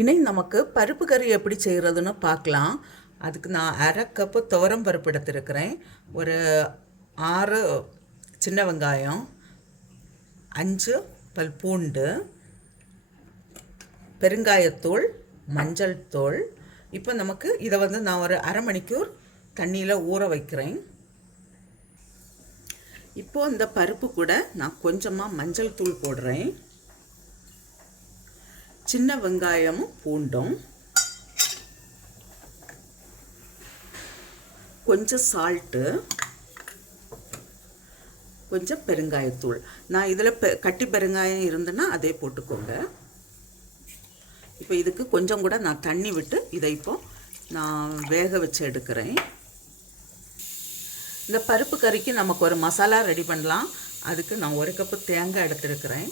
இனி நமக்கு பருப்பு கறி எப்படி செய்கிறதுன்னு பார்க்கலாம். அதுக்கு நான் அரை கப்பு துவரம் பருப்பு எடுத்துருக்கிறேன். ஒரு 6 சின்ன வெங்காயம், 5 பல் பூண்டு, பெருங்காயத்தூள், மஞ்சள் தூள். இப்போ நமக்கு இதை நான் ஒரு அரை மணிக்கூர் தண்ணியில் ஊற வைக்கிறேன். இப்போது இந்த பருப்பு கூட நான் கொஞ்சமாக மஞ்சள் தூள் போடுறேன். சின்ன வெங்காயமும் பூண்டும், கொஞ்சம் சால்ட்டு, கொஞ்சம் பெருங்காயத்தூள். நான் இதில் கட்டி பெருங்காயம் இருந்ததுன்னா அதே போட்டுக்கோங்க. இப்போ இதுக்கு கொஞ்சம் கூட நான் தண்ணி விட்டு இதை இப்போ நான் வேக வச்சு எடுக்கிறேன். இந்த பருப்பு கறிக்கு நமக்கு ஒரு மசாலா ரெடி பண்ணலாம். அதுக்கு நான் 1 கப்பு தேங்காய் எடுத்துருக்கிறேன்.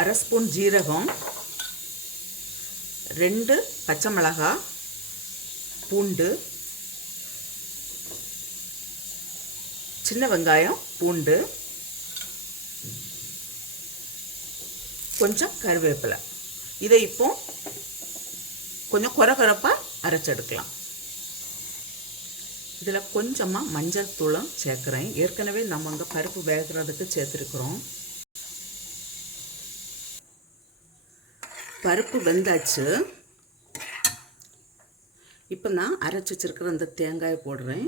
அரை ஸ்பூன் ஜீரகம், 2 பச்சை மிளகாய், பூண்டு, சின்ன வெங்காயம், பூண்டு, கொஞ்சம் கருவேப்பிலை. இதை இப்போ கொஞ்சம் கொரகொரப்பாக அரைச்செடுக்கலாம். இதில் கொஞ்சமாக மஞ்சள் தூளும் சேர்க்குறேன். ஏற்கனவே நம்ம அங்கே பருப்பு வேகிறதுக்கு சேர்த்துருக்குறோம். பருப்பு வெந்தாச்சு. இப்போ நான் அரைச்சி வச்சுருக்கிற அந்த தேங்காயை போடுறேன்.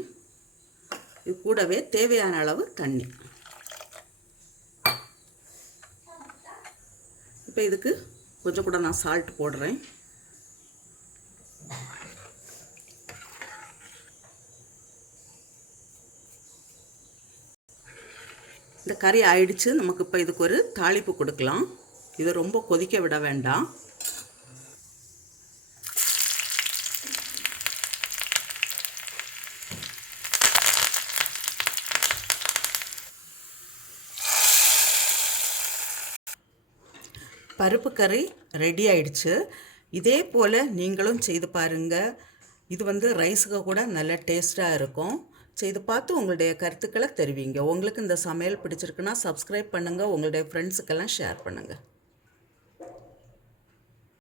இது கூடவே தேவையான அளவு தண்ணி. இப்போ இதுக்கு கொஞ்சம் கூட நான் சால்ட் போடுறேன். இந்த கறி ஆயிடுச்சு. நமக்கு இப்போ இதுக்கு ஒரு தாளிப்பு கொடுக்கலாம். இதை ரொம்ப கொதிக்க விட வேண்டாம். பருப்பு கறி ரெடி ஆயிடுச்சு. இதே போல் நீங்களும் செய்து பாருங்கள். இது ரைஸுக்கு கூட நல்ல டேஸ்ட்டாக இருக்கும். செய்து பார்த்து உங்களுடைய கருத்துக்களை தெரிவிங்க. உங்களுக்கு இந்த சமையல் பிடிச்சிருக்குன்னா சப்ஸ்கிரைப் பண்ணுங்கள். உங்களுடைய ஃப்ரெண்ட்ஸுக்கெல்லாம் ஷேர் பண்ணுங்கள்.